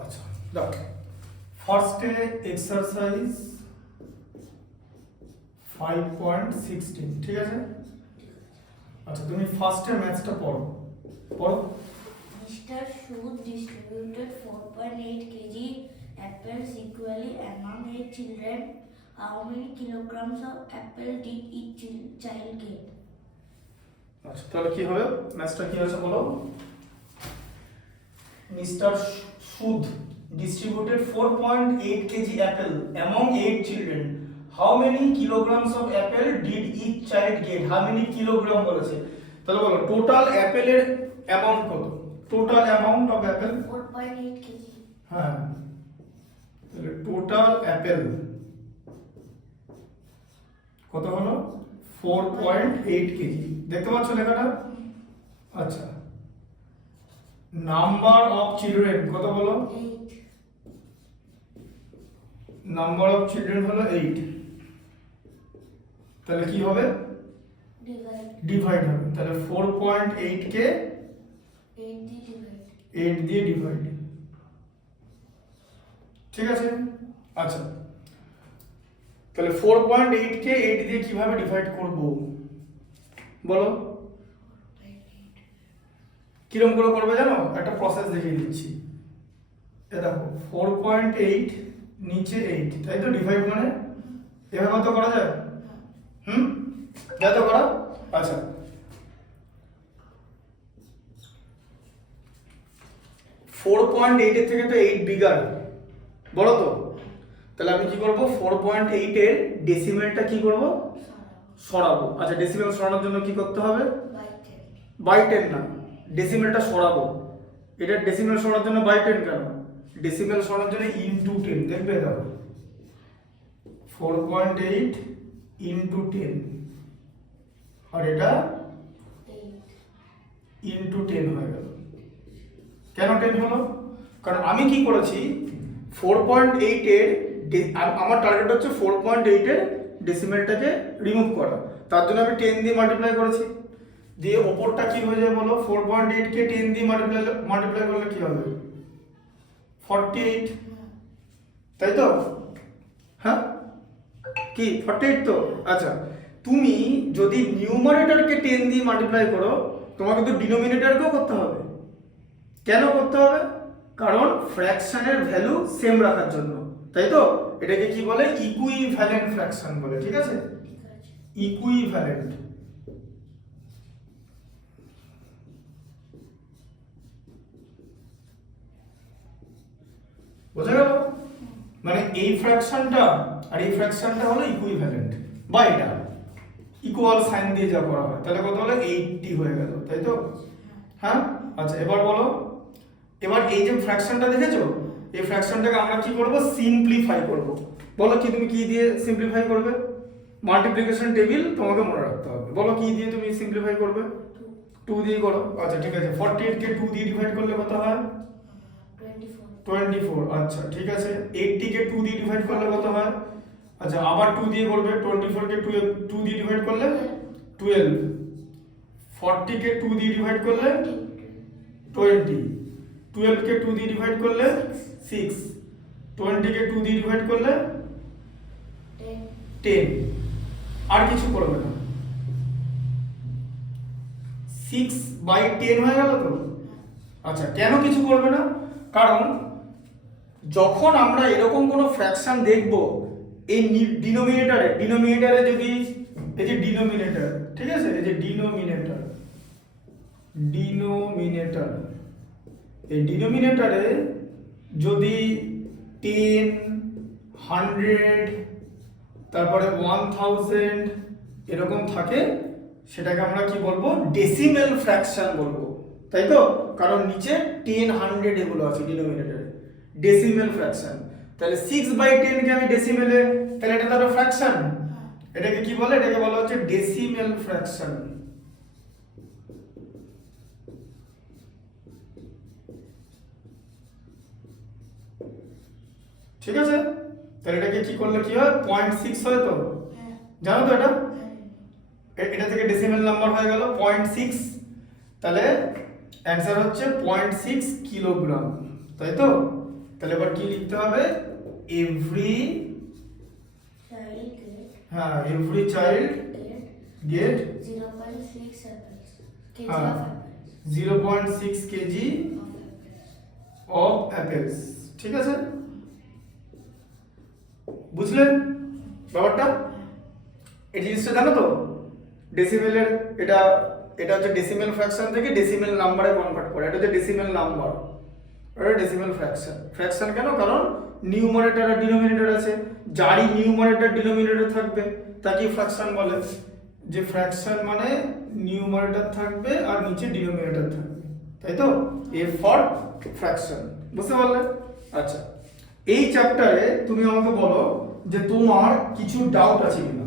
আচ্ছা দেখ, ফার্স্টে এক্সারসাইজ 5.16, ঠিক আছে। আচ্ছা তুমি ফার্স্টে ম্যাথসটা পড়ো পড়ো। Mr. Sood distributed 4.8 kg apples equally among 8 children. How many kilograms of apple did each child get? আচ্ছা তাহলে কি হবে, ম্যাথসটা কি আছে বলো। মিস্টার সুদ distributed 4.8 kg apple among 8 children. How many kilograms of apple did each child get? How many kilogram বলেছে, তাহলে বলো টোটাল অ্যাপেলের অ্যামাউন্ট কত, total amount of Apple. 4.8 kg. হ্যাঁ, তাহলে টোটাল অ্যাপেল কত হলো 4.8 কেজি, দেখতে পাচ্ছ লেখাটা। আচ্ছা নাম্বার অফ চিলড্রেন কত বলো, 8. নাম্বার অফ চিলড্রেন হলো 8, তাহলে কি হবে Divide. ডিভাইড হবে, তাহলে 4.8 কে 8 দিয়ে divide. 8 দিয়ে ডিভাইড, ঠিক আছে। আচ্ছা তাহলে 4.8 কে 8 দিয়ে কিভাবে ডিভাইড করব বলো, কিরকম করে করবে জানো, একটা প্রসেস দেখিয়ে দিচ্ছি। এ দেখো 4.8 নিচে 8, তাই তো, ডিভাইড মানে এভাবে তো করা যায়, যায় তো করা। আচ্ছা 4.8 এর থেকে তো 8 বিগার, বড় তো, তাহলে আমি কি করব 4.8 এর ডেসিমেলটা কি করব সরাবো। আচ্ছা ডেসিমেল সরানোর জন্য কি করতে হবে, By 10. বাই 10 না, ডেসিমেলটা সরাবো। এটা ডেসিমেল সরানোর জন্য বাই 10 কেন, ডেসিমেল সরানোর জন্য ইনটু 10, দেখবে দেখো 4.8 ইনটু 10, আর এটা 8. ইনটু 10 হয়ে গেল। কেন 10 হলো, কারণ আমি কি করেছি 4.8 এর আমার টার্গেট হচ্ছে 4.8 এর ডেসিমেলটাকে রিমুভ করা, তার জন্য আমি 10 দিয়ে মাল্টিপ্লাই করেছি, দিয়ে ওপরটা কি হয়ে যাবে বলো, 4.8 কে 10 দিয়ে মাল্টিপ্লাই করলে কি হবে 48, তাই তো, হ্যাঁ কি 48 তো। আচ্ছা তুমি যদি নিউমারেটরকে 10 দিয়ে মাল্টিপ্লাই করো, তোমাকে তো ডিনোমিনেটরকেও করতে হবে। কেন করতে হবে, কারণ ফ্র্যাকশনের ভ্যালু সেম রাখার জন্য, তাই তো। এটাকে কি বলে, ইকুইভ্যালেন্ট ফ্র্যাকশন বলে, ঠিক আছে, ঠিক আছে. ইকুইভ্যালেন্ট। বোঝা গেল, মানে এই ফ্র্যাকশনটা আর এই ফ্র্যাকশনটা হলো ইকুইভ্যালেন্ট, বা এটা ইকুয়াল সাইন দিয়ে যা করা হয়, তাহলে কত হলো 80 হয়ে গেল, তাই তো। হ্যাঁ আচ্ছা এবার বলো, এবার এই যে ফ্র্যাকশনটা দেখেছো, এই ফ্র্যাকশনটাকে আমরা কি করব, সিম্পলিফাই করব। বলো কি, তুমি কি দিয়ে সিম্পলিফাই করবে, মাল্টিপ্লিকেশন টেবিল তোমাকে মনে রাখতে হবে, বলো কি দিয়ে তুমি সিম্পলিফাই করবে, 2 দিয়ে করো। আচ্ছা ঠিক আছে, 48 কে 2 দিয়ে ডিভাইড করলে কত হয় 24. 24, আচ্ছা ঠিক আছে। 80 কে 2 দিয়ে ডিভাইড করলে কত হয়, আচ্ছা আবার 2 দিয়ে করবে, 24 কে 2 দিয়ে ডিভাইড করলে 12, 40 কে 2 দিয়ে ডিভাইড করলে 20, 12 কে 2 দিয়ে ডিভাইড করলে 6, 20 কে 2 দিয়ে ডিভাইড করলে 10, আর কিছু করবে না, 6/10 হয়ে গেল তো। আচ্ছা কেন কিছু করবে না, কারণ যখন আমরা এরকম কোনো ফ্র্যাকশন দেখব, এই ডিনোমিনেটরে যদি এই যে ডিনোমিনেটর, ঠিক আছে, এই যে ডিনোমিনেটর এই ডিনোমিনেটরে যদি 10, 100 তারপরে 1000 এরকম থাকে, সেটাকে আমরা কি বলবো, ডেসিমেল ফ্র্যাকশন বলবো, তাই তো, কারণ নিচে 10, 100 এগুলো আছে ডিনোমিনেটরে, ডেসিমেল ফ্র্যাকশন। তাহলে 6/10 কে আমি ডেসিমেলে, তাহলে এটা তো ফ্র্যাকশন, এটাকে কি বলে, এটাকে বলা হচ্ছে ডেসিমেল ফ্র্যাকশন। ঠিক আছে, তাহলে এটাকে কি করলে কি হয়, 0.6 হয় তো, জানো তো এটা, এটা থেকে ডেসিমেল নাম্বার হয়ে গেল 0.6, তাহলে অ্যান্সার হচ্ছে 0.6 কিলোগ্রাম, তাই তো। তাহলে এবার কি লিখতে হবে, এভরি child get হ্যাঁ every child get 0.6 apples kg হ্যাঁ of apples 0.6 KG of apples. Of apples. ঠিক আছে, বুঝলেন ব্যাপারটা? এই জিনিসটা জানো তো, ডেসিমেলের এটা এটা হচ্ছে ডেসিমেল ফ্র্যাকশন থেকে ডেসিমেল নাম্বারে কনভার্ট করে, এটা হচ্ছে ডেসিমেল নাম্বার, এটা ডেসিমেল ফ্র্যাকশন। ফ্র্যাকশন কেন? কারণ নিউমারেটর আর ডিনোমিনেটর আছে, যারই নিউমারেটর ডিনোমিনেটর থাকবে তাকে ফ্র্যাকশন বলে। যে ফ্র্যাকশন মানে নিউমারেটর থাকবে আর নিচে ডিনোমিনেটর থাকবে, তাই তো? এ ফর ফ্র্যাকশন, বুঝতে পারলে? আচ্ছা, এই চ্যাপ্টারে তুমি আমাকে বলো যে তোমার কিছু ডাউট আছে কিনা।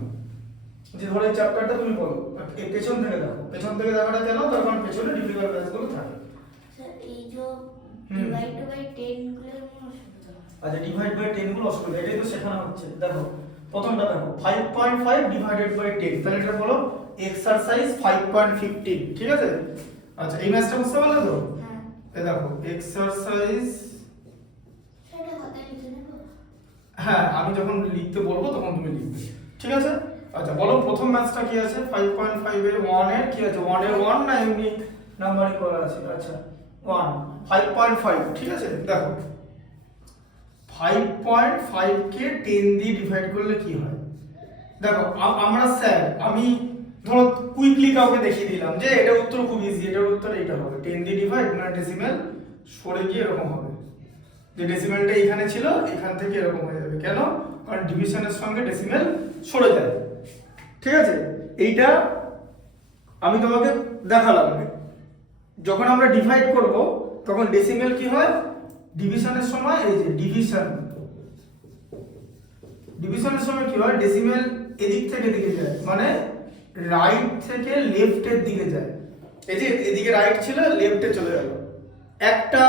যে ধরো এই চ্যাপ্টারটা তুমি বলো, এই পেছন থেকে দেখো, পেছন থেকে দেখাটা কেন? তার কারণ পেছনে ডিফিকাল্ট ম্যাথসগুলো থাকে। Sir, এই যে divide by 10 গুলো এমন অসুবিধা হয়। আচ্ছা, ডিভাইড বাই 10 গুলো অসুবিধা, এটাই তো শেখানো হচ্ছে। দেখো প্রথমটা দেখো 5.5 ডিভাইডেড বাই 10, তাহলে এটা বলো এক্সারসাইজ 5.15, ঠিক আছে? আচ্ছা, এই ম্যাথসটা বুঝতে পারলে তো? হ্যাঁ, এই দেখো এক্সারসাইজ, সেটা খাতায় লিখে নেব। হ্যাঁ আমি যখন লিখতে বলবো তখন তুমি লিখবে, ঠিক আছে? আচ্ছা বলো প্রথম ম্যাথসটা কি আছে? 5.5 এর 1 এর কি আছে? 1 এর 1 না এমনি নাম্বারিং করা আছে? আচ্ছা 1 5.5, ঠিক আছে? দেখো 5.5 কে 10 দিয়ে ডিভাইড করলে কি হয়? দেখো আমরা স্যার আমি ধরো কুইকলি কাউকে দেখিয়ে দিলাম যে এটা উত্তর খুব ইজি, এটার উত্তর এইটা হবে, 10 দিয়ে ডিভাইড মানে ডেসিমেল সরে গিয়ে এরকম হবে, যে ডেসিমেলটা এখানে ছিল এখান থেকে এরকম হয়ে যাবে। কেন? কারণ ডিভিশনের সঙ্গে ডেসিমেল সরে যায়, ঠিক আছে? এইটা আমি তোমাকে দেখালাম। যখন আমরা ডিভাইড করব তখন ডেসিমেল কি হয়? ডিভিশনের সময় এই যে ডিভিশনের সময় কি হয়? ডেসিমেল এদিক থেকে এদিকে যায়, মানে রাইট থেকে লেফটের দিকে যায়। এই যে এদিকে রাইট ছিল, লেফটে চলে গেল, একটা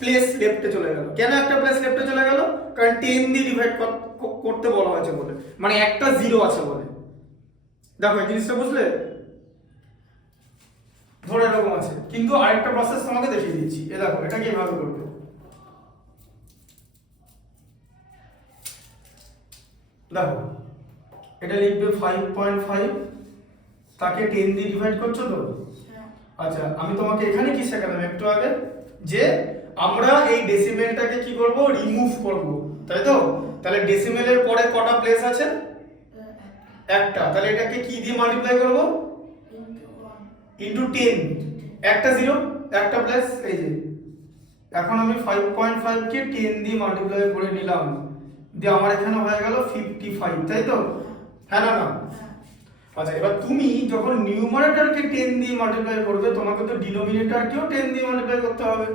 প্লেস লেফটে চলে গেল। কেন একটা প্লেস লেফটে চলে গেল? কারণ 10 দিয়ে ডিভাইড করতে বলা হয়েছে বলে, মানে একটা জিরো আছে বলে। দেখো এই জিনিসটা বুঝলে? ধরে এরকম আছে, কিন্তু আরেকটা প্রসেস তোমাকে দেখিয়ে দিচ্ছি। এ দেখো এটা কিভাবে করবে। দেখো এটা লিখবে 5.5, তাকে 10 দিয়ে ডিভাইড করছো তো? হ্যাঁ, আচ্ছা আমি তোমাকে এখানে কি শেখালাম একটু আগে, যে আমরা এই ডেসিমেলটাকে কি করব? রিমুভ করব, তাই তো? তাহলে ডেসিমেলের পরে কটা প্লেস আছে? একটা। তাহলে এটাকে কি দিয়ে মাল্টিপ্লাই করব? ইনটু 10, একটা জিরো একটা প্লাস, এই যে এখন আমি 5.5 কে 10 দিয়ে মাল্টিপ্লাই করে নিলাম, দিয়ে আমার এখানে হয়ে গেল 55, তাই তো? হ্যাঁ না? আচ্ছা এবার তুমি যখন নিউমারেটরকে 10 দিয়ে মাল্টিপ্লাই করবে তোমাকে তো ডিনোমিনেটরকেও 10 দিয়ে মাল্টিপ্লাই করতে হবে,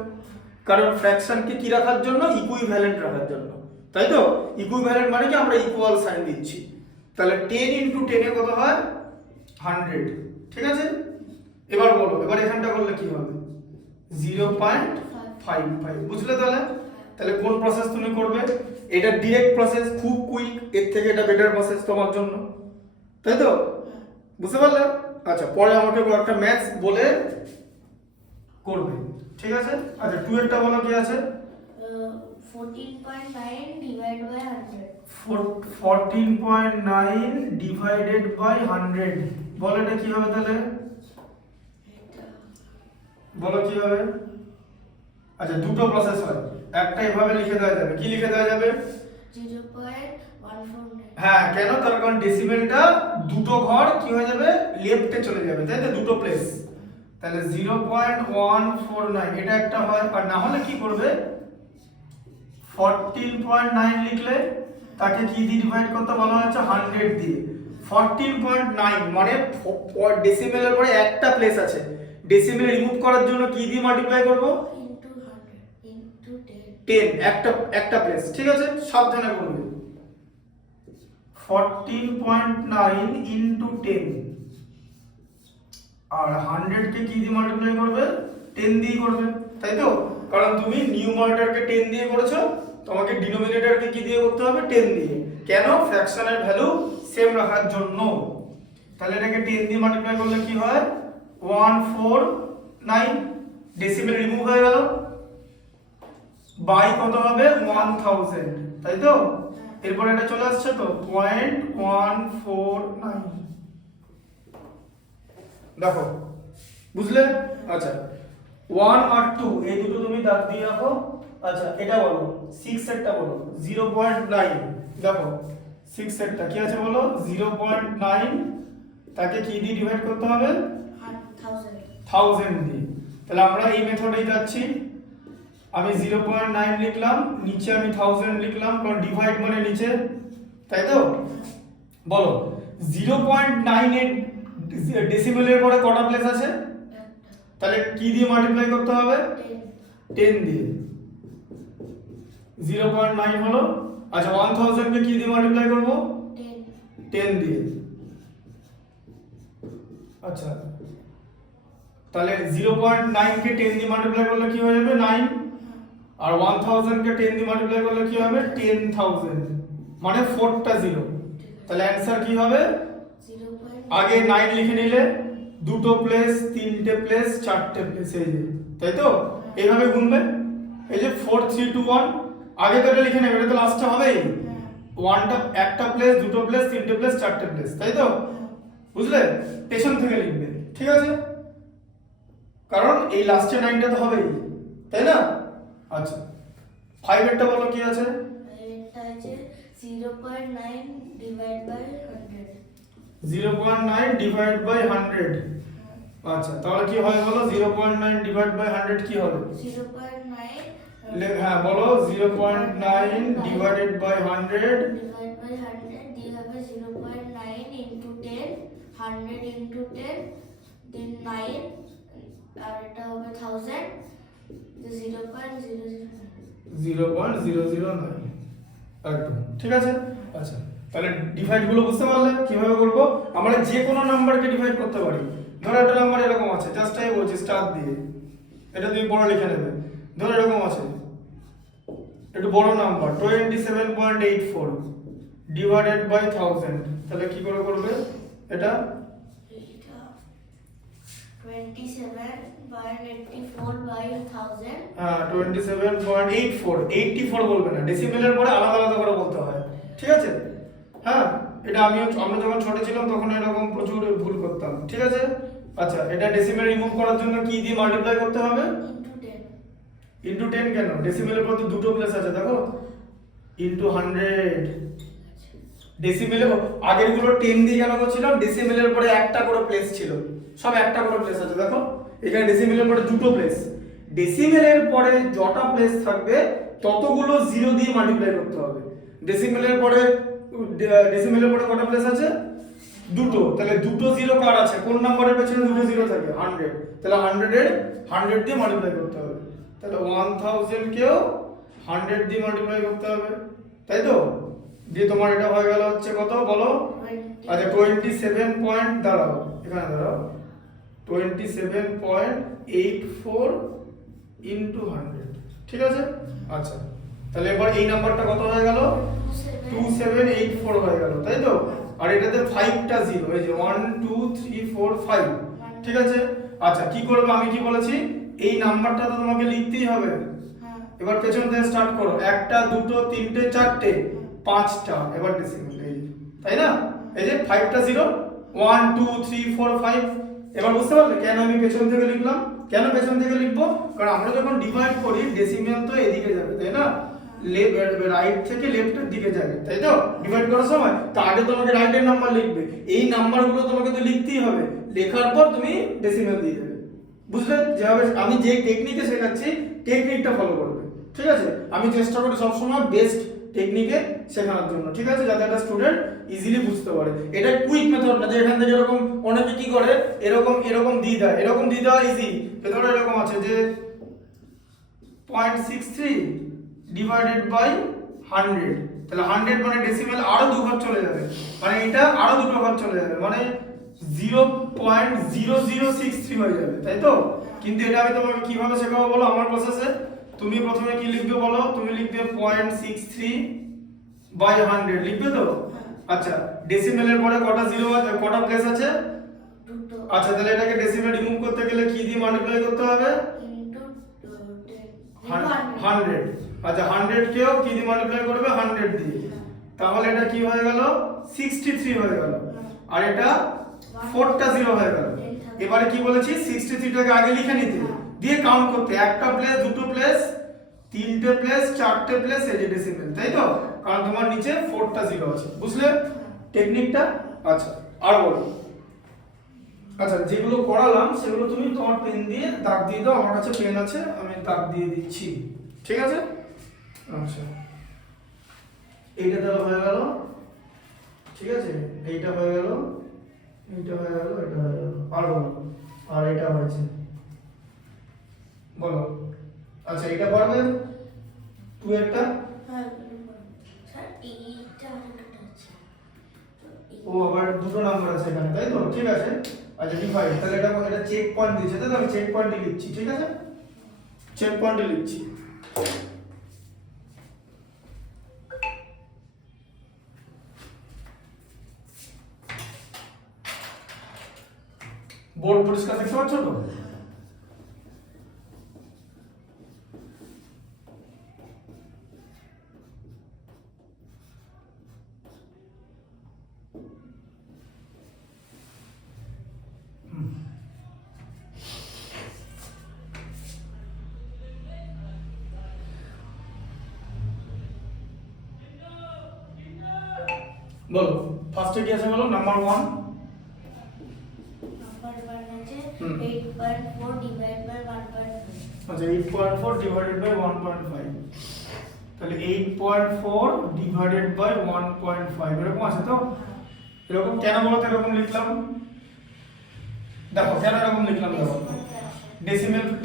কারণ ফ্র্যাকশনকে কি রাখার জন্য? ইকুইভ্যালেন্ট রাখার জন্য, তাই তো? ইকুইভ্যালেন্ট মানে কি? আমরা ইকুয়াল সাইন দিচ্ছি। তাহলে 10 ইনটু 10 এ কত হয়? 100, ঠিক আছে? এবার বলো, এবার এখানটা করলে কি হবে? 0.55, বুঝলে? তাহলে তাহলে কোন প্রসেস তুমি করবে? এটা ডিরেক্ট প্রসেস, খুব কুইক, এর থেকে এটা বেটার প্রসেস তোমার জন্য, তাই তো? বুঝতে পারলে? আচ্ছা পরে আমাকে একটা ম্যাথস বলে করবে, ঠিক আছে? আচ্ছা 2 এরটা বলো কি আছে? 14.9 ডিভাইড বাই 100। 14.9 ডিভাইডেড বাই 100, বলো এটা কি হবে তাহলে? বলো কি হবে? আচ্ছা দুটো প্রসেস হয়, একটা এভাবে লিখে দেওয়া যাবে, কি লিখে দেওয়া যাবে? 0.149। হ্যাঁ কেন? তার কারণ ডেসিমেলটা দুটো ঘর কি হয়ে যাবে? লেফটে চলে যাবে, তাই তো? দুটো প্লেস, তাহলে 0.149 এটা একটা হয়। আর না হলে কি করবে? 14.9 লিখলে তাকে কি দিয়ে ডিভাইড করতে বলা হচ্ছে? 100 দিয়ে। 14.9 মানে ডেসিমেলের পরে একটা প্লেস আছে, ডেসিমেল রিমুভ করার জন্য কি দিয়ে মাল্টিপ্লাই করব? ইনটু 100 ইনটু 10, একটা প্লেস, ঠিক আছে? সাবধানে করবে। 14.9 ইনটু 10, আর 100 কে কি দিয়ে মাল্টিপ্লাই করবে? 10 দিয়ে করবে, তাই তো? কারণ তুমি নিউমারেটরকে 10 দিয়ে করেছো, তোমাকে ডিনোমিনেটরকে কি দিয়ে করতে হবে? 10 দিয়ে। কেন? ফ্র্যাকশনের ভ্যালু সেম রাখার জন্য। তাহলে এটাকে 10 দিয়ে মাল্টিপ্লাই করলে কি হয়? 149, ডেসিমেল রিমুভ হয়ে গেল, বাই কত হবে 1000, তাই তো? এরপর এটা চলে আসছে তো 0.149। দেখো বুঝলে? আচ্ছা 1 আর 2 এই দুটো তুমি দাগ দিয়ে রাখো। আচ্ছা এটা বলো 6 এরটা বলো 0.9। দেখো 6 এরটা কি আছে বলো 0.9, তাকে কি দিয়ে ডিভাইড করতে হবে 1000 দিয়ে। তাহলে আমরা এই মেথডেই যাচ্ছি। আমি 0.9 লিখলাম, নিচে আমি 1000 লিখলাম, কারণ ডিভাইড মানে নিচে, তাই তো? বলো 0.9 এর ডেসিমেলের পরে কটা প্লেস আছে? তাহলে কি দিয়ে মাল্টিপ্লাই করতে হবে 10 দিয়ে। 0.9 হলো। আচ্ছা 1000 কে কি দিয়ে মাল্টিপ্লাই করব 10 দিয়ে। আচ্ছা তাহলে 0.9 কে 10 দিয়ে মাল্টিপ্লাই করলে কি হয়ে যাবে 9, আর 1000 কে 10 দিয়ে মাল্টিপ্লাই করলে কি হবে 10000, মানে 4টা 0। তাহলে অ্যানসার কি হবে? আগে 9 লিখে নিলে, দুটো প্লেস, তিনটে প্লেস, চারটে প্লেস, এই যে, তাই তো? এইভাবে গুনবে। এই যে 4 3 2 1, আগে তো এটা লিখে নেবে, এটা তো লাস্টে হবেই। ওয়ানটা একটা প্লেস, দুটো প্লেস, তিনটে প্লেস, চারটে প্লেস, তাই তো? বুঝলে? পেছন থেকে লিখবে, ঠিক আছে? কারণ এই লাস্টে 9টা তো হবেই, তাই না? আচ্ছা 5 এরটা বলো কি আছে? এটা আছে 0.9 ডিভাইড বাই 100। 0.9 divide by 100। আচ্ছা তাহলে কি হয় বলো 0.9 ডিভাইড বাই 100 কি হবে? 0.9 হ্যাঁ বলো 0.9 ডিভাইডেড বাই 100 ডিভাইড বাই 100 দিয়ে হবে 0.9 ইনটু 10, 100 ইনটু 10, দেন 9, আর এটা হবে 1000, 0.009। 0.009 একদম ঠিক আছে। আচ্ছা তাহলে ডিভাইড গুলো বুঝতে পারলে কিভাবে করব? আমরা যে কোনো নাম্বারকে ডিভাইড করতে পারি। ধরো একটা নাম্বার এরকম আছে, জাস্ট আমি বলছি স্টার দিয়ে, এটা তুমি বড় লিখে নেবে। ধরো এরকম আছে, একটু বড় নাম্বার 27.84 ডিভাইডেড বাই 1000, তাহলে কি করে করবে এটা? 27/84 বাই 1000। হ্যাঁ 27.84, 84 বলবে না, ডেসিমেলের পরে আলাদা আলাদা করে বলতে হয়, ঠিক আছে? হ্যাঁ এটা আমরা যখন ছোট ছিলাম তখন এরকম প্রচুর ভুল করতাম, ঠিক আছে? আচ্ছা এটা ডেসিমেল রিমুভ করার জন্য কি দিয়ে মাল্টিপ্লাই করতে হবে? ইনটু 10 কেন? ডেসিমেলের পরে তো দুটো প্লেস আছে, দেখো, ইনটু 100। ডেসিমেলে আগের গুলো 10 দিয়ে কেন করছিলাম? ডেসিমেলের পরে একটা করে প্লেস ছিল, সব একটা করে প্লেস আছে, দেখো এখানে ডেসিমেলের পরে দুটো প্লেস। ডেসিমেলের পরে যটা প্লেস থাকবে ততগুলো 0 দিয়ে মাল্টিপ্লাই করতে হবে। ডেসিমেলের পরে কটা প্লেস আছে? দুটো। তাহলে দুটো 0 কার আছে? কোন নাম্বারের পেছনে দুটো 0 থাকে? 100। তাহলে 100 দিয়ে মাল্টিপ্লাই করতে হবে। তাহলে 1000 কেও 100 দিয়ে মাল্টিপ্লাই করতে হবে, তাই তো? দিয়ে তোমার এটা হয়ে গেল হচ্ছে কত বলো? আচ্ছা 27 পয়েন্ট দাঁড়াও, এখানে দাঁড়াও, 27.84 ইনটু 100, ঠিক আছে? আচ্ছা তাহলে এবার এই নাম্বারটা কত হয়ে গেল? 2784 হয়ে গেল, তাই তো? আর এটাতে 5টা 0, এই যে 1 2 3 4 5, ঠিক আছে? আচ্ছা কি করবে? আমি কি বলেছি? এই নাম্বারটা তো তোমাকে লিখতেই হবে। এবার পেছন থেকে স্টার্ট করো, একটা দুটো তিনটে চারটে পাঁচটা, এবার ডেসিমেল, এই তাই না? এই যে 5টা 0, 1 2 3 4 5। এবার বুঝতে পারলে কেন আমি পেছন থেকে লিখলাম? কেন পেছন থেকে লিখবো? কারণ আমরা যখন ডিভাইড করি ডেসিমেল তো এদিকে যাবে, তাই না? রাইট থেকে লেফটের দিকে যাবে, তাই তো? ডিভাইড করার সময় তো আগে তোমাকে রাইটের নাম্বার লিখবে, এই নাম্বারগুলো তোমাকে তো লিখতেই হবে, লেখার পর তুমি ডেসিমেল দিয়ে দেবে। বুঝলে? যেভাবে আমি যে টেকনিকে শেখাচ্ছি টেকনিকটা ফলো করবে, ঠিক আছে? আমি চেষ্টা করি সবসময় বেস্ট টেকনিকে শেখানোর জন্য, ঠিক আছে? যাতে একটা স্টুডেন্ট ইজিলি বুঝতে পারে। এটা কুইক মেথড না যে এখান থেকে এরকম অনেকে কি করে এরকম দিয়ে দেয়, এরকম দিয়ে দেওয়া ইজি। ধরো এরকম আছে যে 0.63 ডিভাইডেড বাই 100, তাহলে 100 মানে ডেসিমেল আরো দু ঘর চলে যাবে, মানে এটা আরো দুটো ঘর চলে যাবে, মানে 0.0063 হয়ে যাবে, তাই তো? কিন্তু এটা আমি তোমাকে কিভাবে শেখাবো বলো আমার প্রসেসে? তুমি প্রথমে কি লিখবে বলো? তুমি লিখবে 0.63 বাই 100 লিখবে তো? আচ্ছা ডেসিমেলের পরে কটা 0 আছে, কটা প্লেস আছে? দুটো। আচ্ছা তাহলে এটাকে ডেসিমেল রিমুভ করতে গেলে কি দিয়ে মাল্টিপ্লাই করতে হবে? ইনটু 10 100। আচ্ছা 100 কেও কি দিয়ে মাল্টিপ্লাই করবে 100 দিয়ে, তাহলে এটা কি হয়ে গেল 63 হয়ে গেল, আর এটা 4টা 0 হয়ে গেল। এবারে কি বলেছি 63টাকে আগে লিখে নিতে, দিয়ে কাউন্ট করতে, একটা প্লেস, দুটো প্লেস, তিনটে প্লেস, চারটে প্লেস, এই যে ডেসিমেল, তাই তো, কারণ তোমার নিচে 4টা 0 আছে, বুঝলে টেকনিকটা? আচ্ছা আর বলো। আচ্ছা যেগুলো করালাম সেগুলো তুমি তোমার পেন দিয়ে দাগ দিয়ে দাও, আমার কাছে পেন আছে আমি দাগ দিয়ে দিচ্ছি, ঠিক আছে? আচ্ছা এইটা তাহলে হয়ে গেল, ঠিক আছে, এইটা হয়ে গেল, এইটা হয়ে গেল, এটা হয়ে গেল, আর বলো, আর এটা হয়েছে বলো। আচ্ছা এটা পারবে তুই একটা, স্যার এইটা আরেকটা আছে ও আবার দুটো নাম্বার আছে এখানে, তাই তো, ঠিক আছে। আচ্ছা ডিভাইড, তাহলে এটা চেক পয়েন্ট দিয়েছে, তাই তো, আমি চেক পয়েন্টে লিখছি, ঠিক আছে, চেক পয়েন্টে লিখছি। বোর্ড পরিষ্কার দেখতে পাচ্ছ তো? বলো ফার্স্টে কি আছে বলো, নাম্বার 1। নাম্বার 1 আছে 8.4 ডিভাইড বাই 1.5। আচ্ছা 8.4 ডিভাইডেড বাই 1.5, তাহলে 8.4 ডিভাইডেড বাই 1.5 এরকম আছে তো? এরকম কেন বলো তো এরকম লিখলাম? দেখো কেন এরকম লিখলাম, দেখো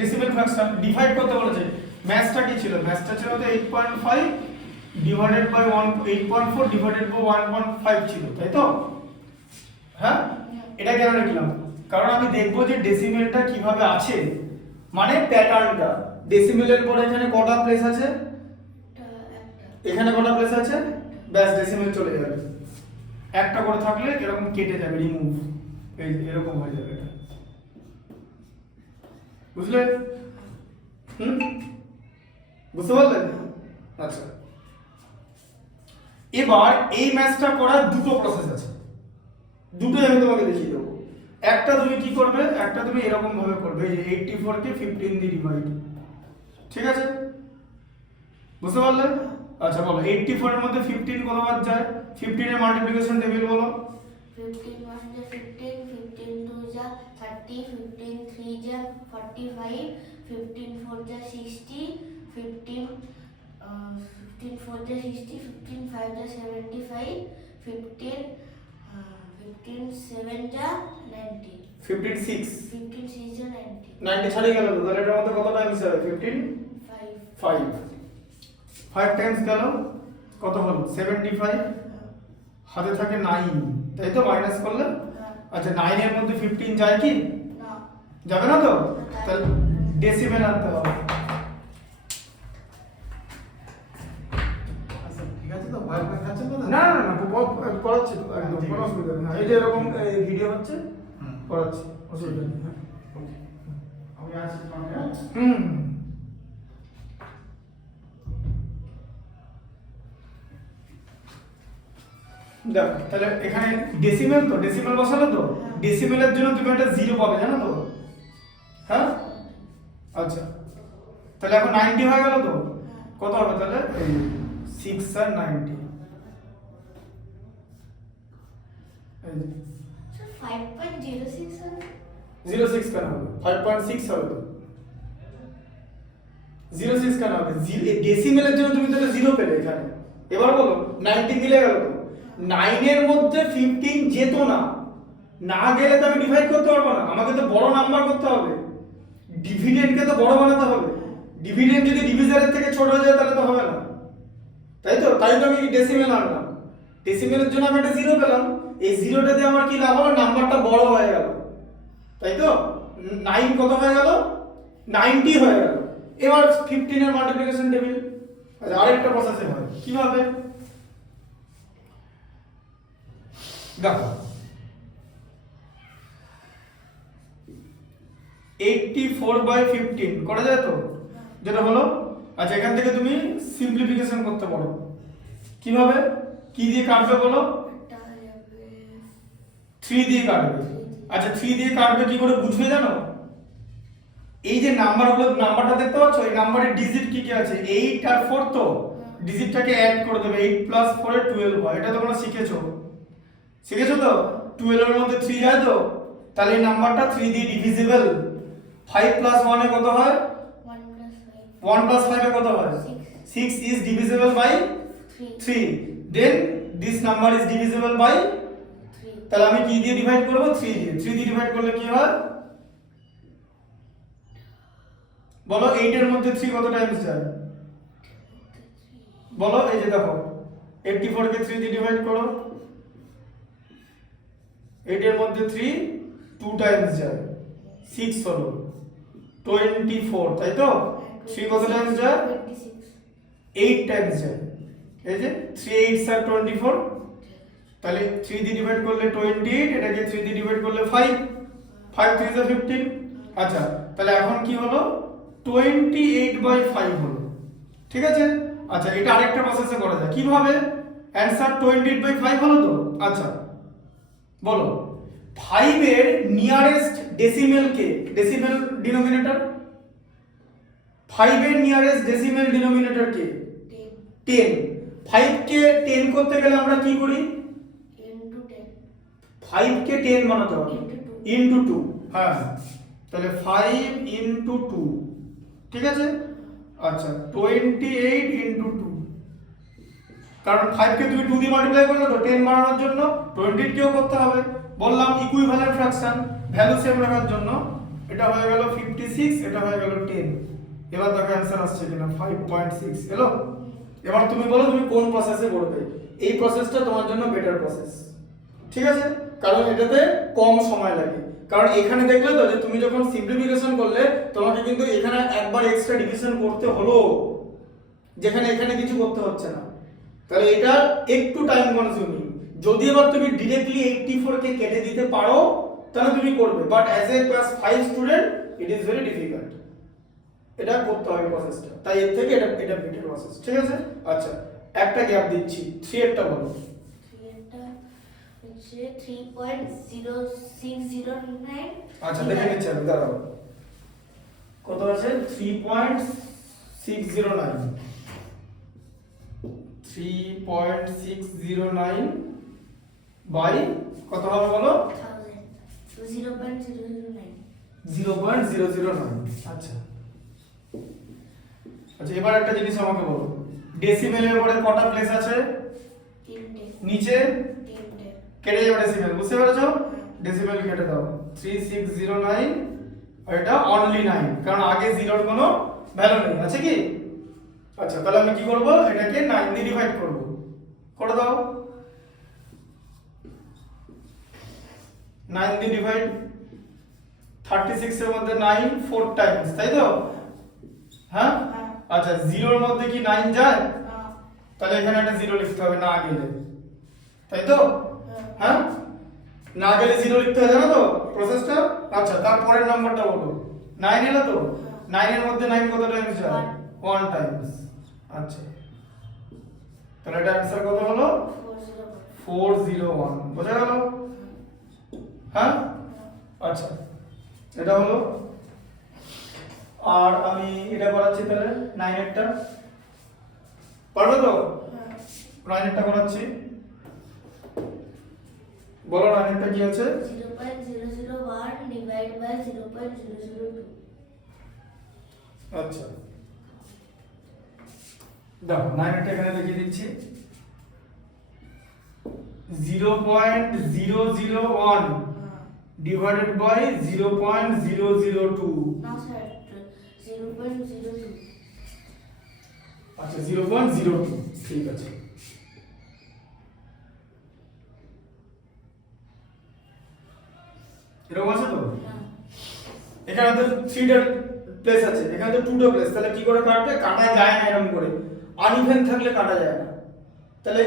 ডেসিমেল ফ্র্যাকশন ডিভাইড করতে বলেছে, ম্যাথসটা কি ছিল? ম্যাথসটা ছিল তো 8.5 ডিভাইডেড বাই 8.4 ডিভাইডেড বাই 1.5 ছিল, তাই তো? হ্যাঁ, এটা কেন লিখলাম? কারণ আমি দেখব যে ডেসিমেলটা কিভাবে আছে, মানে প্যাটার্নটা। ডেসিমেলের পরে এখানে কটা প্লেস আছে, এখানে কটা প্লেস আছে, ব্যাস ডেসিমেল চলে যাবে। একটা করে থাকলে এরকম কেটে যাবে, রিমুভ, এই এরকম হয়ে যাবে এটা, বুঝলে? বুঝতে পারলে? আচ্ছা এবার এই ম্যাথসটা করার দুটো প্রসেস আছে, দুটোই আমি তোমাকে দেখিয়ে দেবো। একটা তুমি কি করবে, একটা তুমি এরকম ভাবে করবে, এই যে 84 কে 15 দিয়ে ডিভাইড, ঠিক আছে? বুঝতে পারলে? আচ্ছা বলো 84 এর মধ্যে 15 কতবার যায়? 15 এর মাল্টিপ্লিকেশন টেবিল বলো। 15 1 যা 15, 15 2 যা 30, 15 3 যা 45, 15 4 যা 60, 15 4 যা 60, 15 5 যা 75, 15 7 যা 90, 15 6 15 6 যা 90, 90 ছাড়িয়ে গেল তো, তাহলে এটার মধ্যে কত টাইমস হবে? 15 5 5 টাইমস গেল, কত হলো? 75, হাতে থাকে 9, তাই তো, মাইনাস করলে। আচ্ছা 9 এর মধ্যে 15 যায় কি? না যাবে না তো, তাহলে ডেসিমেল আনতে হবে। আচ্ছা ঠিক আছে তো, ভয় ভয় খাচ্ছেন না তো? না না না করাচ্ছি তো, একদম কোনো অসুবিধা নেই। এই যে এরকম ভিডিও হচ্ছে, করাচ্ছি, অসুবিধা নেই। হ্যাঁ। আমি আসছি তোমাকে, হ্যাঁ? হুম দেখো তাহলে এখানে ডেসিমেল তো, ডেসিমেল বসালে তো, ডেসিমেলের জন্য তুমি একটা 0 পাবে, জানো তো? হ্যাঁ আচ্ছা তাহলে এখন 90 হয়ে গেল তো, কত হবে তাহলে? 6 আর 90, স্যার 5.06 হবে 06 কেন হবে? 5.6 হবে তো, 06 কেন হবে? ডেসিমেলের জন্য তুমি তাহলে 0 পেলে এখানে। এবার বলো 90 মিলে গেল তো, 9 এর মধ্যে 15 যেত না, না গেলে তো আমি ডিভাইড করতে পারবো না, আমাকে তো বড় নাম্বার করতে হবে, ডিভিডেন্ডকে তো বড় বানাতে হবে। ডিভিডেন্ড যদি ডিভিজারের থেকে ছোট হয়ে যায় তাহলে তো হবে না, তাই তো? তাই তো আমি ডেসিমেল আনলাম, ডেসিমেলের জন্য আমি একটা 0 পেলাম, এই 0টা দিয়ে আমার কি লাভ হলো? নাম্বারটা বড় হয়ে গেল, তাই তো? 9 কত হয়ে গেল? 90 হয়ে গেল। এবার 15 এর মাল্টিপ্লিকেশন টেবিল। আচ্ছা আরেকটা প্রসেসে হয় কিভাবে দেখো, 84/15 করা যায় তো, যেটা হলো। আচ্ছা এখান থেকে তুমি সিম্পলিফিকেশন করতে পারো কিভাবে, কি দিয়ে কাটবে বলো? এটা যাবে 3 দিয়ে কাটবে। আচ্ছা 3 দিয়ে কাটবে কি করে বুঝবে জানো? এই যে নাম্বারটা দেখতে পাচ্ছ, এই নাম্বারের ডিজিট কি কি আছে? 8 আর 4, তো ডিজিটটাকে অ্যাড করে দেবে। 8 প্লাস 4 এ 12 হয়। এটা তোমরা শিখেছো তো? 12 এর মধ্যে 3 যায় তো, তাহলে এই নাম্বারটা 3 দিয়ে ডিভিজিবল। 5 প্লাস 1 এ কত হয়? 1 plus 5 1 প্লাস 5 এ কত হয়? 6 is divisible by 3 3, then this number is divisible by, 3 তাহলে আমি কি দিয়ে ডিভাইড করব? 3 দিয়ে। 3 দিয়ে ডিভাইড করলে কি হয় বলো? 8 এর মধ্যে 3 কত টাইমস যায় বলো? এই যে দেখো 84 কে 3 দিয়ে ডিভাইড করো, 8 এর মধ্যে 3 2 টাইমস যায়, 6 হলো 24, তাই তো? 3 কত টাইমস যায়? 26 8 টাইমস যায়। এই যে 3 8s আর 24, তাহলে 3 দিয়ে ডিভাইড করলে 28, এটাকে 3 দিয়ে ডিভাইড করলে 5 5 3 is 15। আচ্ছা তাহলে এখন কি হলো? 28/5 হলো, ঠিক আছে? আচ্ছা এটা আরেকটা প্রসেসে করা যায় কিভাবে? অ্যানসার 28/5 হলো তো। আচ্ছা বলো 5 এর নিয়ারেস্ট ডেসিমেল কে? Decimal denominator. 5 এর নিয়ারেস্ট ডেসিমেল ডিনোমিনেটর কে? 10 10। 5 কে 10 করতে গেলে আমরা কি করি? into 10 5 কে 10 বানাতে হবে into 2 ইনটু 2। হ্যাঁ তাহলে 5 ইনটু 2, ঠিক আছে? আচ্ছা 28 ইনটু 2, কারণ 5 কে তুমি 2 দিয়ে মাল্টিপ্লাই করলে তো 10 বানানোর জন্য 28 কেও করতে হবে। বললাম ইকুইভ্যালেন্ট ফ্র্যাকশন, ভ্যালু সেম রাখার জন্য। এটা হয়ে গেল 56, এটা হয়ে গেল 10। এবার দেখো অ্যানসার আসছে কিনা। 5.6 এলো। এবার তুমি বলো তুমি কোন প্রসেসে করবে? এই প্রসেসটা তোমার জন্য বেটার প্রসেস, ঠিক আছে? কারণ এটাতে কম সময় লাগে। কারণ এখানে দেখলে তো যে তুমি যখন সিম্পলিফিকেশন করলে তোমাকে কিন্তু এখানে একবার এক্সট্রা ডিভিশন করতে হলো, যেখানে এখানে কিছু করতে হচ্ছে না। তাহলে এটা একটু টাইম কনজিউমিং। যদি এবার তুমি ডিরেক্টলি 84 কে কেটে দিতে পারো তাহলে তুমি করবে, but as a class 5 student it is very difficult. এটা করতে হবে প্রসেসটা, তাই এর থেকে এটা বেটার প্রসেস, ঠিক আছে? আচ্ছা একটা গ্যাপ দিচ্ছি, 3 এরটা বলো। 3 এটা হচ্ছে 3.0609। আচ্ছা দেখে নিচ্ছি আমি, দাঁড়াও কত আছে? 3.609 3.609 বাই কত হবে বলো? 0.009 0.009। আচ্ছা আচ্ছা এবার একটা জিনিস আমাকে বলো, ডেসিমেলের পরে কটা প্লেস আছে? 3টে নিচে 3টে কেটে যাবে ডেসিমেল, বুঝতে পেরেছো? ডেসিমেল কেটে দাও। 3609 আর এটা অনলি 9, কারণ আগে জিরোর কোনো ভ্যালু নেই, আছে কি? আচ্ছা তাহলে আমি কি করব? এটাকে 9 দিয়ে ডিভাইড করব, করে দাও। 9 দিয়ে ডিভাইড, 36 এর মধ্যে 9 4 টাইমস, তাই তো? হ্যাঁ আচ্ছা 0 এর মধ্যে কি 9 যায়? তাহলে এখানে একটা 0 লিখতে হবে না গেলে, তাই তো? হ্যাঁ না গেলে 0 লিখতে হয়, জানো তো প্রসেসটা? আচ্ছা তারপরের নাম্বারটা বলো। 9 এলো তো? 9 এর মধ্যে 9 কত টাইমস যায়? 1 টাইমস। আচ্ছা তাহলে এটা आंसर কত হলো? 401। বোঝা গেল? হ্যাঁ আচ্ছা এটা হলো। আর আমি এটা করাচ্ছি তাহলে 9 এরটা, পারবে তো? 9 এরটা করাচ্ছি, বলো 9 এরটা কি আছে? 0.001 divided by 0.002। আচ্ছা দাও 9 এরটা এখানে লিখে দিচ্ছি। 0.001 divided by 0.002। না স্যার 0.02। আচ্ছা 0.02, ঠিক আছে। এরকম আছে তো? এখানে তো 3টা প্লেস আছে, এখানে তো 2টা প্লেস, তাহলে কি করে কাটবে? কাটা যায় না এরকম করে, আনইভেন থাকলে কাটা যায় না। তাহলে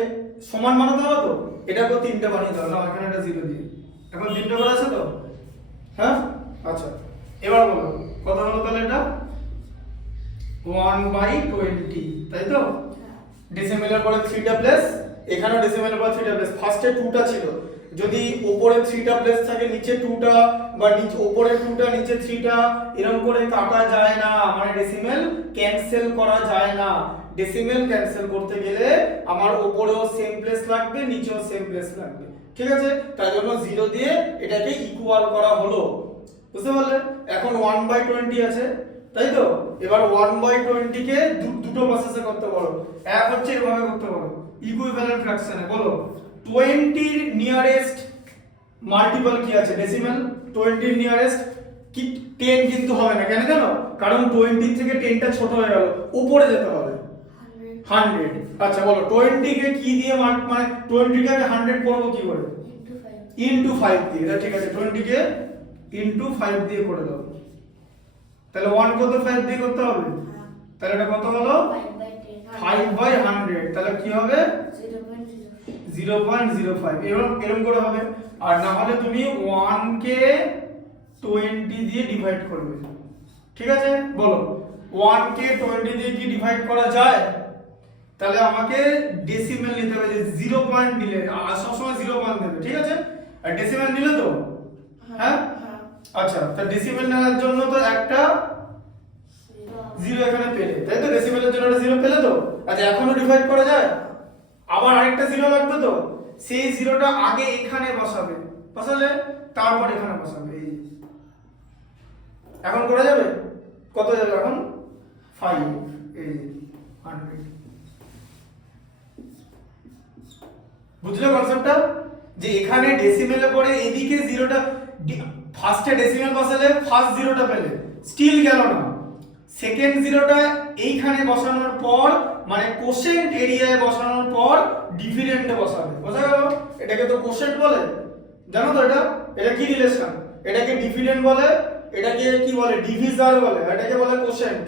সমান বানাতে হবে তো, এটাকেও 3টে বানিয়ে দাও। নাও এখানে একটা 0 দিয়ে, এখন 3টে করে আছে তো? হ্যাঁ আচ্ছা এবার বলো কত হলো তাহলে? এটা 1/20, তাই তো? ডেসিমেলের পরে 3টা প্লেস, এখানেও ডেসিমেলের পরে 3টা প্লেস। ফার্স্টে 2টা ছিল, যদি উপরে 3টা প্লেস থাকে নিচে 2টা, বা নিচে উপরে 2টা নিচে 3টা, এরকম করে কাটা যায় না, মানে ডেসিমেল ক্যান্সেল করা যায় না। ডেসিমেল ক্যান্সেল করতে গেলে আমার উপরেও সেম প্লেস লাগবে, নিচেও সেম প্লেস লাগবে, ঠিক আছে? তার জন্য 0 দিয়ে এটাকে ইকুয়াল করা হলো, বুঝতে পারলে? এখন 1/20 আছে, তাই তো? এবার 1/20 কে দুটো প্রসেসে করতে পারো। এক হচ্ছে এভাবে করতে পারো, ইকুইভ্যালেন্ট ফ্র্যাকশনে। বলো 20 এর নিয়ারেস্ট মাল্টিপল কি আছে? ডেসিমেল। 20 এর নিয়ারেস্ট কি 10 কিন্তু হবে না, কেন জানো? কারণ 20 থেকে 10টা ছোট হয়ে গেল, উপরে যেতে হবে 100। আচ্ছা বলো 20 কে কি দিয়ে মানে 20 কে আমি 100 করব কি করে? ইনটু 5 দিয়ে। এটা ঠিক আছে, 20 কে ইনটু 5 দিয়ে করে দাও। তাহলে 1 কত 5 দিয়ে করতে হবে, তাহলে এটা কত হলো? 5/100। তাহলে কি হবে? 0.05। এরকম করে হবে। আর না হলে তুমি 1 কে 20 দিয়ে ডিভাইড করবে, ঠিক আছে? বলো 1 কে 20 দিয়ে কি ডিভাইড করা যায়? তাহলে আমাকে ডেসিমেল নিতে হবে, যে 0 পয়েন্ট নিলে সবসময় 0 পয়েন্ট দেবে, ঠিক আছে? আর ডেসিমেল নিলে তো, হ্যাঁ? আচ্ছা, তা ডেসিমেল নেওয়ার জন্য তো একটা 0 এখানে পেলে, তাই তো? ডেসিমেলের জন্য একটা 0 পেলে তো। আচ্ছা, এখনো ডিভাইড করা যায়? আবার আরেকটা 0 লাগবে তো, সেই 0টা আগে এখানে বসাবে, বসালে তারপর এখানে বসাবে। এই এখন করা যাবে? কত যাবে এখন? 5। এই 100। বুঝলে কনসেপ্টটা? যে এখানে ডেসিমেলে পরে এদিকে 0টা, ফার্স্টে ডেসিমেল বসালে ফার্স্ট 0টা পেলে, স্টিল গেল না। সেকেন্ড 0টা এইখানে বসানোর পর, মানে কোশেন্ট এরিয়ায় বসানোর পর ডিভিডেন্ডে বসাবে, বোঝা গেল? এটাকে তো কোশেন্ট বলে, জানো তো? এটা কি রিলেশন? এটাকে ডিভিডেন্ড বলে, এটাকে কি বলে? ডিভিজার বলে, এটাকে বলে কোশেন্ট।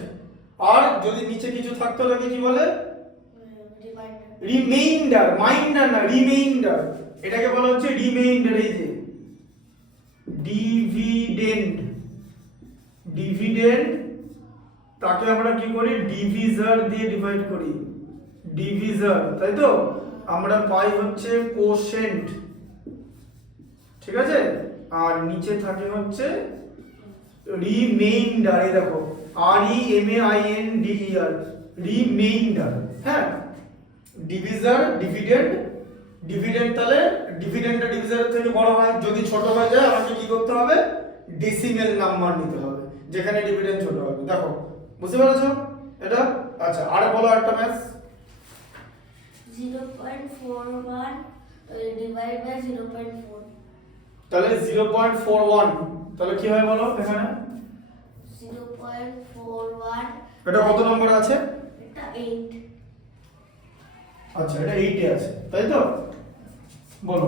আর যদি নিচে কিছু থাকতো তাকে কি বলে? রিমেইন্ডার। মাইন্ডার না, রিমেইন্ডার। এটাকে বলা হচ্ছে রিমেইন্ডার। এই যে ডিভিডেন্ড, ডিভিডেন্ড তাকে আমরা কি করি? ডিভিজার দিয়ে ডিভাইড করি, ডিভিজার, তাই তো? আমরা পাই হচ্ছে কোশেন্ট, ঠিক আছে? আর নিচে থাকে হচ্ছে রিমেইন্ডার। এই দেখো REMAINDER, রিমেইন্ডার। হ্যাঁ, ডিভিজার, ডিভিডেন্ড। ডিভিডেন্ড তাহলে ডিভিডেন্ডটা ডিভিজারের থেকে বড় হয়, যদি ছোট হয়ে যায় আমাকে কি করতে হবে? ডেসিমেল নাম্বার নিতে হবে, যেখানে ডিভিডেন্ড ছোট হবে। দেখো, বুঝতে পেরেছো এটা? আচ্ছা, আর বলো একটা ম্যাথস। 0.41 divide by 0.4। তাহলে 0.41, তাহলে কি হয় বলো এখানে? 0.41। এটা কত নম্বর আছে? এটা 8। আচ্ছা, এটা 8 এ আছে, তাই তো? বলো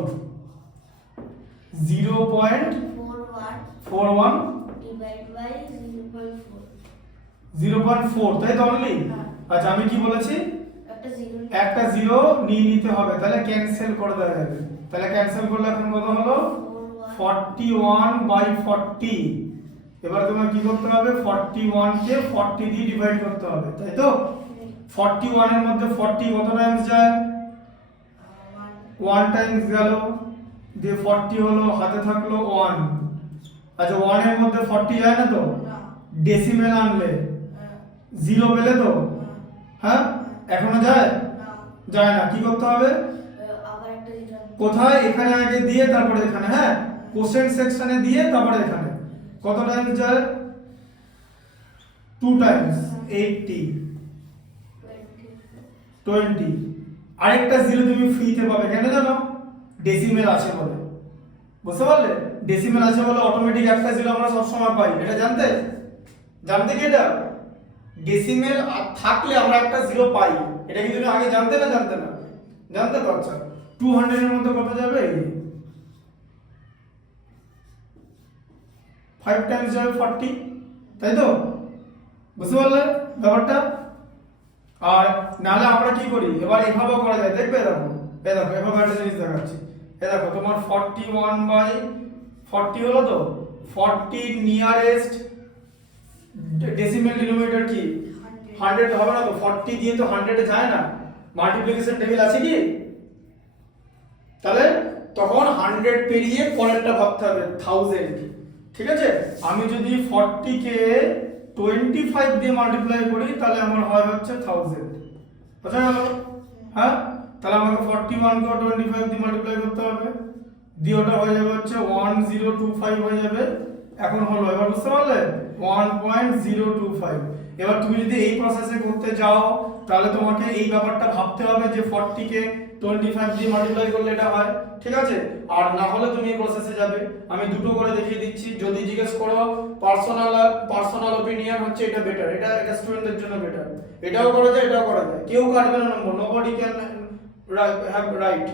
0.41 ডিভাইড বাই 0.4। 0.4, তাই তো অনলি? আচ্ছা, আমি কি বলেছি? একটা 0 নিয়ে নিতে হবে, তাহলে ক্যান্সেল করে দেওয়া যাবে। তাহলে ক্যান্সেল করলে এখন কত হলো? 41/40। এবার তোমার কি করতে হবে? 41 কে 40 দিয়ে ডিভাইড করতে হবে, তাই তো? 41 এর মধ্যে 40 কত টাইমস যায়? 1 টাইমস গেল, দিয়ে 40 হলো, হাতে থাকলো 1। আচ্ছা, 1 এর মধ্যে 40 যায় না তো? ডেসিমেল আনলে 0 পেলে তো? হ্যাঁ, এখনো যায়? যায় না। কি করতে হবে? আবার একটা 0 কোথায়? এখানে আগে দিয়ে তারপরে এখানে, হ্যাঁ, কোশ্চেন সেকশনে দিয়ে তারপরে এখানে। কত টাইমস যায়? 2 টাইমস 80, 20। আরেকটা 0 তুমি ফ্রিতে পাবে, কেন জানো? ডেসিমেল আছে বলে, বুঝতে পারলে? ডেসিমেল আছে বলে অটোমেটিক একটা 0 আমরা সব সময় পাই। এটা জানতে কি? এটা ডেসিমেল থাকলে আমরা একটা 0 পাই। এটা কি তুমি আগে জানতে না? জানতে তো। আচ্ছা, 200 এর মধ্যে কত যাবে? 5 টাইমস যাবে 40, তাই তো? বুঝতে পারলে ব্যাপারটা? আর নাহলে আমরা কি করি? এবার এভাবে করা যায়, দেখবে? দেখো, এভাবে একটা জিনিস দেখাচ্ছি। দেখো, তোমার 41/40 হলো তো? 40 নিয়ারেস্ট ডেসিমেল ডিনোমিনেটর কি? 100 হবে না তো, 40 দিয়ে তো 100 এ যায় না, মাল্টিপ্লিকেশন টেবিল আছে কি? তাহলে তখন 100 পেরিয়ে পরেরটা ভাবতে হবে 1000। ঠিক আছে, আমি যদি 40 কে 25 দিয়ে মাল্টিপ্লাই করি তাহলে আমার হয় হচ্ছে 1000। বুঝা গেল? হ্যাঁ, তাহলে আমাকে 41 কে 25 দিয়ে মাল্টিপ্লাই করতে হবে, দিয়ে ওটা হয়ে যাবে হচ্ছে 1025 হয়ে যাবে। এখন হলো, এবার বুঝতে পারলে 1.025। এবার তুমি যদি এই প্রসেসে করতে যাও তাহলে তোমাকে এই ব্যাপারটা ভাবতে হবে যে 40 কে 25 দিয়ে মাল্টিপ্লাই করলে এটা হয়। ঠিক আছে, আর না হলে তুমি এই প্রসেসে যাবে। আমি দুটো করে দেখিয়ে দিচ্ছি, যদি জিজ্ঞেস করো পার্সোনাল অপিনিয়ন হচ্ছে এটা বেটার, এটা স্টুডেন্টদের জন্য বেটার। এটাও করা যায়, এটাও করা যায়, কেউ কাটবে না নম্বর, নোবডি ক্যান হ্যাভ রাইট,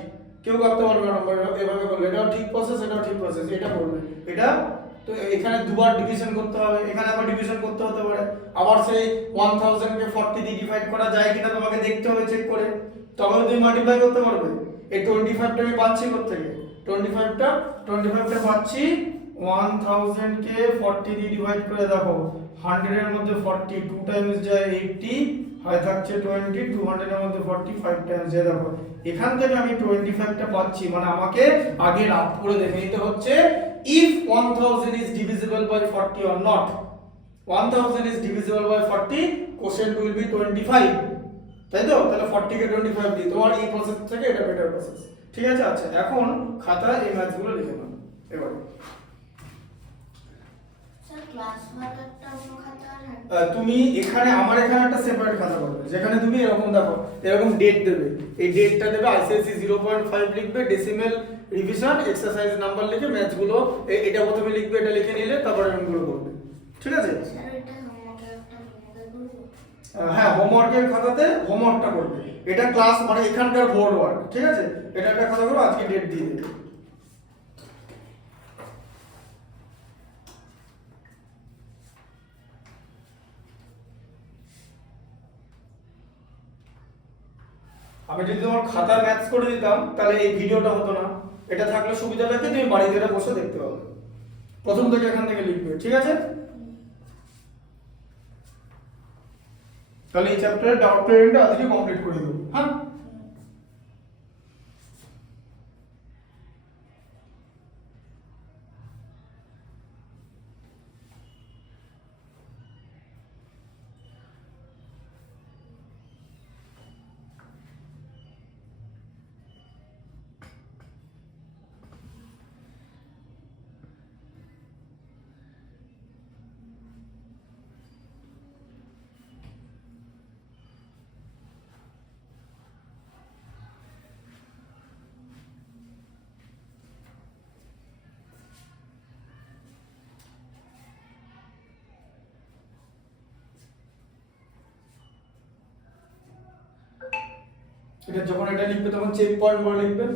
কেউ কাটতে পারবে না নম্বর এভাবে করলে। এটাও ঠিক প্রসেস, এটাও ঠিক প্রসেস, এটা করবে। এটা তো এখানে দুবার ডিভিশন করতে হবে, এখানে আবার ডিভিশন করতে হতে পারে, আবার সেই 1000 কে 40 দিয়ে ডিভাইড করা যায় কিনা তোমাকে দেখতে হবে, চেক করে তবে তুমি মাল্টিপ্লাই করতে পারবে। এই 25টা আমি পাচ্ছি কোত্থেকে? 25টা পাচ্ছি 1000 কে 40 দিয়ে ডিভাইড করে দেখো, 100 এর মধ্যে 40 2 টাইমস যায় 80, হয় থাকছে 20, 200 এর মধ্যে 40 5 টাইমস যায় দেখো। এখান থেকে আমি 25টা পাচ্ছি, মানে আমাকে আগে রাফ করে দেখে নিতে হচ্ছে if 1000 is divisible by 40 or not. 1000 is divisible by 40, quotient will be 25, তাই তো? তাহলে 40 কে 25 দিই, তোমার এই প্রসেস থেকে এটা বেটার প্রসেস। ঠিক আছে, আচ্ছা এখন খাতায় এই ম্যাথগুলো লিখে নাও। এবার স্যার ক্লাস ওয়ার্কটা অন্য খাতা আর তুমি এখানে আমার এখানে একটা সেপারেট খাতা করবে, যেখানে তুমি এরকম দেখো, এরকম ডেট দেবে, এই ডেটটা দেবে, আইসিআইসি 0.5 লিখবে, ডেসিমেল রিভিশন এক্সারসাইজ নাম্বার লিখে ম্যাথগুলো এটা প্রথমে লিখবে, এটা লিখে নিলে তারপরে এমনগুলো করবে। ঠিক আছে? স্যার এটা আমাকে একটা হোমওয়ার্ক করব। হ্যাঁ, হোমওয়ার্কের খাতাতে হোমওয়ার্কটা করবে, এটা ক্লাস মানে এখানকার বোর্ড ওয়ার্ক। ঠিক আছে, এটা একটা খাতা করো, আজকে ডেট দিয়ে দেবে। আমি যদি তোমার খাতা ম্যাথস করে দিতাম তাহলে এই ভিডিওটা হতো না, এটা থাকলে সুবিধাটা কি তুমি বাড়িতে বসে দেখতে পাবে। প্রথম থেকে এখান থেকে লিখবে। ঠিক আছে, তাহলে এই চ্যাপ্টারের ডাউট ক্লিয়ারিংটা আজকে কমপ্লিট করে দেবো। হ্যাঁ, এটা যখন এটা লিখবে তখন চেক পয়েন্ট বলে লিখবেন।